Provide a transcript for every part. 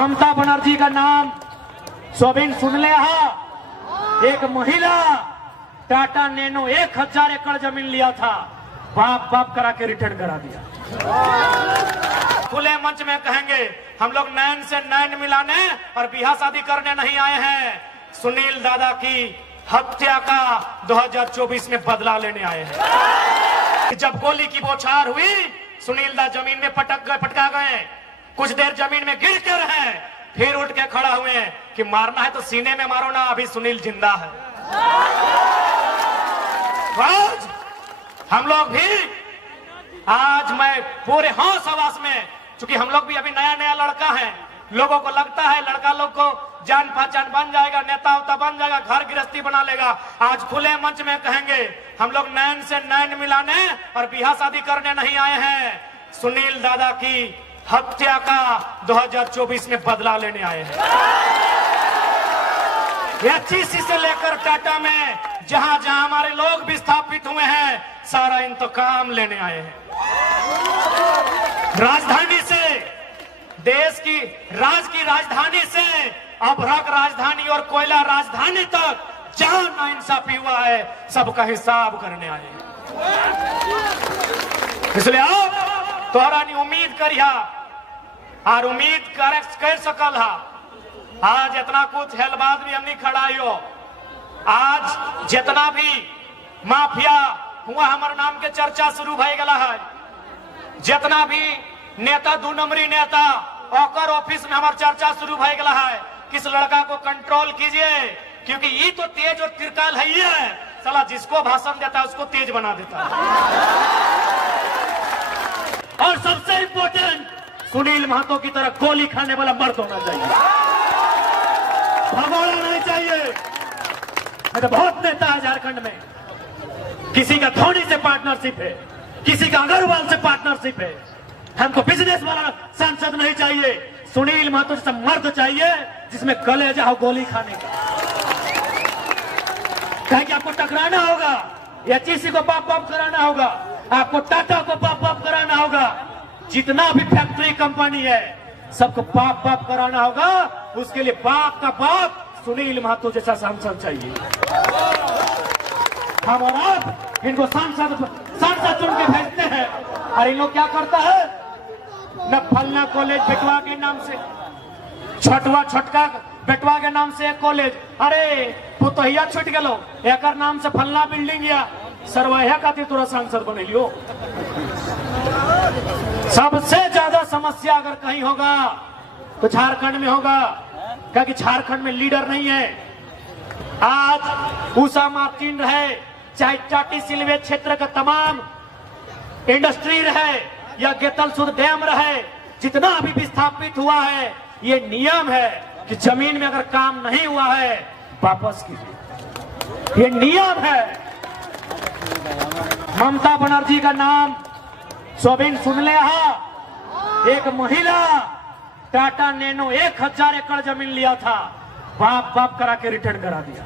ममता बनर्जी का नाम सोबिन सुन ले। एक महिला टाटा नैनो 1000 एकड़ जमीन लिया था, बाप बाप करा के रिटर्न करा दिया। खुले मंच में कहेंगे हम लोग नैन से नैन मिलाने और बियाह शादी करने नहीं आए हैं, सुनील दादा की हत्या का 2024 में बदला लेने आए हैं। जब गोली की बौछार हुई, सुनील दा जमीन में पटका गए, कुछ देर जमीन में गिर कर रहे, फिर उठ के खड़ा हुए कि मारना है तो सीने में मारो ना, अभी सुनील जिंदा है। आज हम लोग भी, आज मैं पूरे होश हवास में, चूंकि हम लोग भी अभी नया नया लड़का है, लोगों को लगता है लड़का लोग को जान पहचान बन जाएगा, नेता उता बन जाएगा, घर गृहस्थी बना लेगा। आज खुले मंच में कहेंगे हम लोग नैन से नैन मिलाने और बियाह शादी करने नहीं आए हैं, सुनील दादा की हत्या का 2024 में बदला लेने आए हैं। एचईसी से लेकर टाटा में जहां जहां हमारे लोग विस्थापित हुए हैं, सारा इंतकाम लेने आए हैं। राजधानी से, देश की राजधानी से अभ्रक राजधानी और कोयला राजधानी तक जहां नाइंसाफी हुआ है, सबका हिसाब करने आए हैं। इसलिए आप तोहरा नहीं उम्मीद करिया और उम्मीद कर सकल हा। आज इतना कुछ हेलबाज भी हमने खड़ाइयो, आज जितना भी माफिया हुआ हमारे नाम के चर्चा शुरू भय गला है, जितना भी नेता 2 नंबरी नेता ओकर ऑफिस में हमार चर्चा शुरू भय गला है, किस लड़का को कंट्रोल कीजिए, क्योंकि ये तो तेज और तिरकाल है, ये है साला जिसको भाषण देता है उसको तेज बना देता है। और सबसे इंपॉर्टेंट, सुनील महतो की तरह गोली खाने वाला मर्द होना चाहिए, भगोड़ा नहीं चाहिए। मैं तो बहुत नेता है झारखंड में, किसी का धोनी से पार्टनरशिप है, किसी का अग्रवाल से पार्टनरशिप है। हमको बिजनेस वाला सांसद नहीं चाहिए, सुनील महतो जैसा मर्द चाहिए जिसमें कलेजा हो गोली खाने का। कहे कि आपको टकराना होगा, एचईसी को बाप बाप कराना होगा, आपको टाटा को बाप बाप कराना होगा, जितना भी फैक्ट्री कंपनी है सबको बाप बाप कराना होगा। उसके लिए बाप का बाप सुनील महतो जैसा सांसद चाहिए। हम और आप इनको सांसद चुन के भेजते हैं, और इन लोग क्या करता है, न फलना कॉलेज बेटवा के नाम से, छोटका बेटवा के नाम से एक कॉलेज, अरे पुतहिया छूट गलो, एक नाम से फलना बिल्डिंग या सरवैया खातिर तोरा सांसद बने लियो। सबसे ज्यादा समस्या अगर कहीं होगा तो झारखंड में होगा, क्योंकि झारखंड में लीडर नहीं है। आज उषा मार्टिन रहे, चाहे टाटी सिलवे क्षेत्र का तमाम इंडस्ट्री रहे या गेतल सुध डैम रहे, जितना अभी विस्थापित हुआ है, ये नियम है कि जमीन में अगर काम नहीं हुआ है वापस कीजिए, ये नियम है। ममता बनर्जी का नाम सोबिन सुन ले। एक महिला टाटा नैनो 1000 एकड़ जमीन लिया था, बाप बाप करा के रिटर्न करा दिया।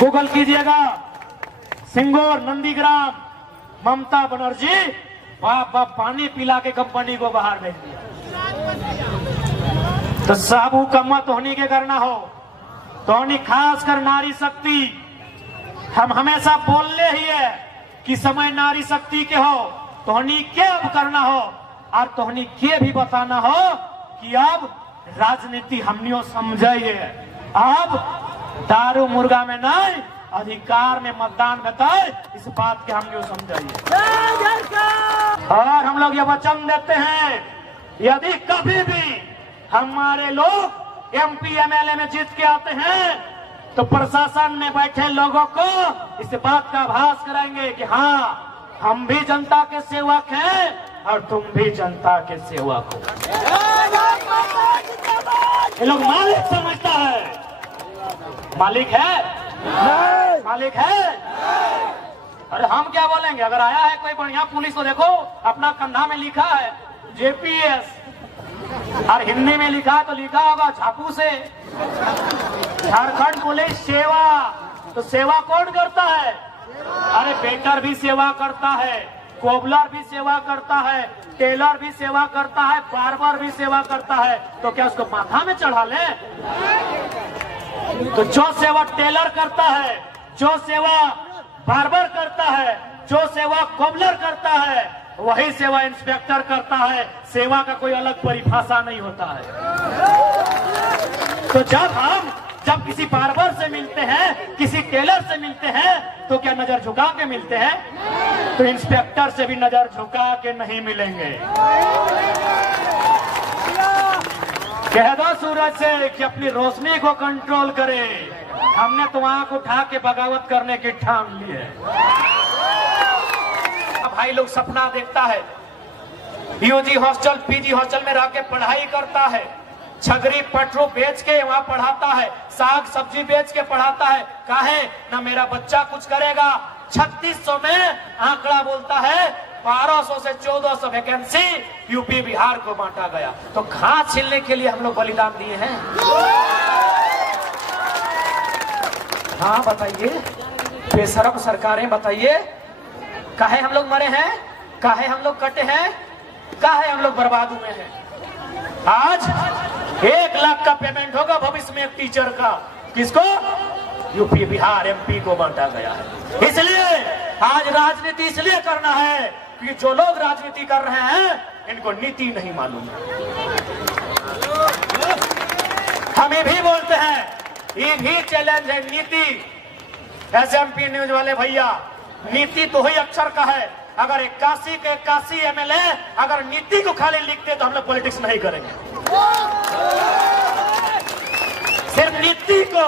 गूगल कीजिएगा, सिंगोर नंदीग्राम, ममता बनर्जी बाप बाप पानी पिला के कंपनी को बाहर भेज दिया। तो साबू का मत होनी के करना हो तो होनी, खास कर नारी शक्ति। हम हमेशा बोलने ही है कि समय नारी शक्ति के हो, तोहनी के अब करना हो और तोहनी के भी बताना हो कि अब राजनीति हमनियो समझिए, अब दारू मुर्गा में नहीं, अधिकार में मतदान बताए, इस बात के हमनियो समझिए। और हम लोग ये वचन देते हैं, यदि कभी भी हमारे लोग एमपी एमएलए में जीत के आते हैं तो प्रशासन में बैठे लोगों को इस बात का आभास कराएंगे कि हाँ, हम भी जनता के सेवक हैं और तुम भी जनता के सेवक हो। ये लोग मालिक समझता है, मालिक है नहीं, मालिक है। अरे हम क्या बोलेंगे, अगर आया है कोई बढ़िया पुलिस तो देखो अपना कंधा में लिखा है जेपीएस, और हिंदी में लिखा है तो लिखा होगा झापू से झारखंड पुलिस सेवा। तो सेवा कौन करता है? अरे वेटर भी सेवा करता है, कोबलर भी सेवा करता है, टेलर भी सेवा करता है, बार्बर भी सेवा करता है, तो क्या उसको माथा में चढ़ा ले? तो जो सेवा टेलर करता है, जो सेवा बार्बर करता है, जो सेवा कोबलर करता है, वही सेवा इंस्पेक्टर करता है। सेवा का कोई अलग परिभाषा नहीं होता है। तो जब किसी बार्बर से मिलते हैं, किसी टेलर से मिलते हैं, तो क्या नजर झुका के मिलते हैं? तो इंस्पेक्टर से भी नजर झुका के नहीं मिलेंगे। कह दो सूरज से कि अपनी रोशनी को कंट्रोल करे। हमने तो आंख उठा के बगावत करने की ठान ली है। भाई लोग सपना देखता है, यूजी हॉस्टल, पीजी हॉस्टल में रह के पढ़ाई करता है, छगरी पटरू बेच के वहां पढ़ाता है, साग सब्जी बेच के पढ़ाता है। काहे ना मेरा बच्चा कुछ करेगा। 3600 में आंकड़ा बोलता है 1200 से 1400 वैकेंसी यूपी बिहार को बांटा गया। तो घास छीलने के लिए हम लोग बलिदान दिए हैं। हाँ बताइए, बेशरम सरकारें बताइए, काहे हम लोग मरे हैं, काहे हम लोग कटे हैं, काहे हम लोग बर्बाद हुए हैं। आज 1 लाख का पेमेंट होगा भविष्य में एक टीचर का। किसको? यूपी बिहार एमपी को बांटा गया है। इसलिए आज राजनीति इसलिए करना है कि जो लोग राजनीति कर रहे हैं इनको नीति नहीं मालूम है। हम ये भी बोलते हैं, ये भी चैलेंज है नीति। एसएमपी न्यूज वाले भैया, नीति तो ही अक्षर का है। अगर 81 के 81 एमएलए अगर नीति को खाली लिखते तो हम लोग पॉलिटिक्स नहीं करेंगे। सिर्फ नीति को।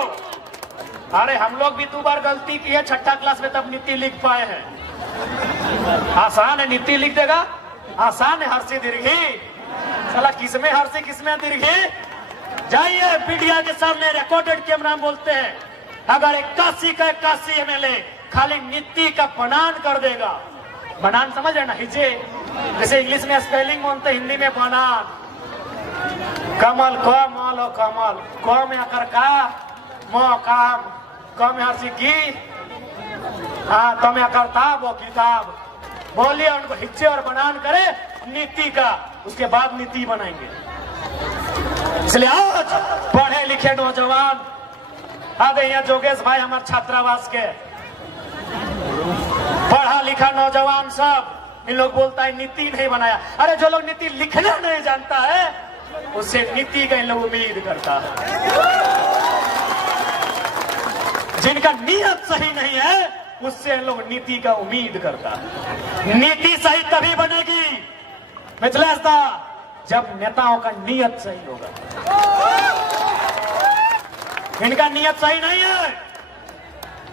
अरे हम लोग भी 2 बार गलती की है, 6ठा क्लास में तब नीति लिख पाए हैं। आसान है नीति लिख देगा, आसान है हर्षी दीर्घी। साला किसमें हर्षी किसमें दीर्घी? जाइए मीडिया के सामने रिकॉर्डेड कैमरा में बोलते हैं, अगर 81 का 81 एमएलए खाली नीति का बनान कर देगा। बनान समझ है ना, हिजे जैसे इंग्लिश में स्पेलिंग बोलते, हिंदी में बनान। कमल क मल हो कमल, क में आकर का, म काम, क में हर्षी की, हाँ तो में आकर ताब वो किताब। बोलिए उनको हिज्जे और बनान करे नीति का, उसके बाद नीति बनाएंगे। इसलिए आज पढ़े लिखे नौजवान आगे यहाँ जोगेश भाई हमारे छात्रावास के पढ़ा लिखा नौजवान सब, इन लोग बोलता है नीति नहीं बनाया। अरे जो लोग नीति लिखना नहीं जानता है उससे नीति का इन लोग उम्मीद करता है। जिनका नियत सही नहीं है उससे इन लोग नीति का उम्मीद करता है। नीति सही तभी बनेगी मिथिलेश दा जब नेताओं का नियत सही होगा। इनका नियत सही नहीं है।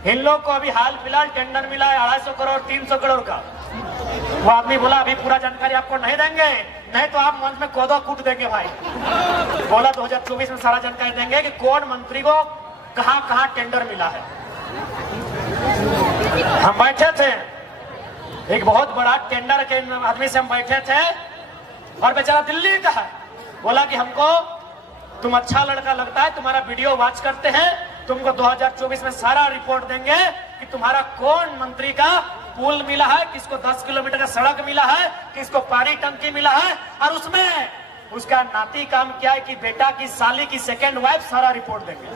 इन लोग को अभी हाल फिलहाल टेंडर मिला है 250 करोड़ 300 करोड़ का। वो आदमी बोला अभी पूरा जानकारी आपको नहीं देंगे, नहीं तो आप मंच में कोदो कूट देंगे भाई। बोला 2024 में सारा जानकारी देंगे कि कौन मंत्री को कहां कहां टेंडर मिला है। हम बैठे थे, एक बहुत बड़ा टेंडर के आदमी से हम बैठे थे और बेचारा दिल्ली का है। बोला कि हमको तुम अच्छा लड़का लगता है, तुम्हारा वीडियो वॉच करते हैं, तुमको 2024 में सारा रिपोर्ट देंगे कि तुम्हारा कौन मंत्री का पुल मिला है, किसको 10 किलोमीटर का सड़क मिला है, किसको पानी टंकी मिला है, और उसमें उसका नाती काम क्या है कि बेटा की साली की सेकेंड वाइफ, सारा रिपोर्ट देंगे।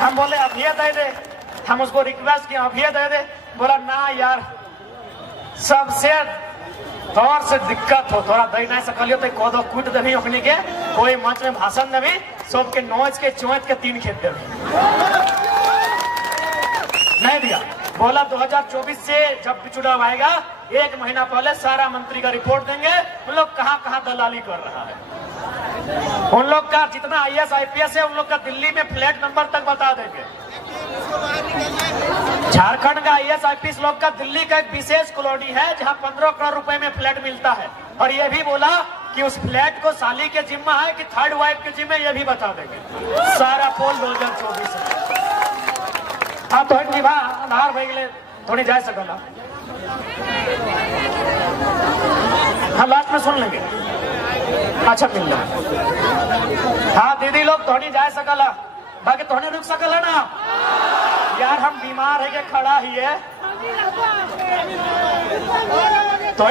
हम बोले अब ये दे दे, हम उसको रिक्वेस्ट किया अब ये दे दे। बोला ना यार, सबसे तौर से दिक्कत हो, थोड़ा दही नहीं सकलियो तो कोदो कूट देवी ओखनी के, कोई मंच में भाषण देवी, सबके नोच के चोच के 3 खेत देवी। नहीं दिया। बोला 2024 से जब भी चुनाव आएगा 1 महीना पहले सारा मंत्री का रिपोर्ट देंगे, उन लोग कहां कहां दलाली कर रहा है। उन लोग का जितना IAS IPS है उन लोग का दिल्ली में फ्लैट नंबर तक बता देंगे। झारखंड का IAS IPS लोग का दिल्ली का एक विशेष कॉलोनी है जहां 15 करोड़ रुपए में फ्लैट मिलता है, और ये भी बोला कि उस फ्लैट को साली के जिम्मा है कि थर्ड वाइफ के जिम्मे, ये भी बता देंगे। सारा पोल 2024 में। हाँ तो आधार भाई गए थोड़ी जाए सकला। हाँ लास्ट में सुन लेंगे। अच्छा मिल रहा। हाँ दीदी लोग थोड़ी जाए सकला, बाकी थोड़ी रुक सकल है ना यार। हम बीमार है के खड़ा ही है, तो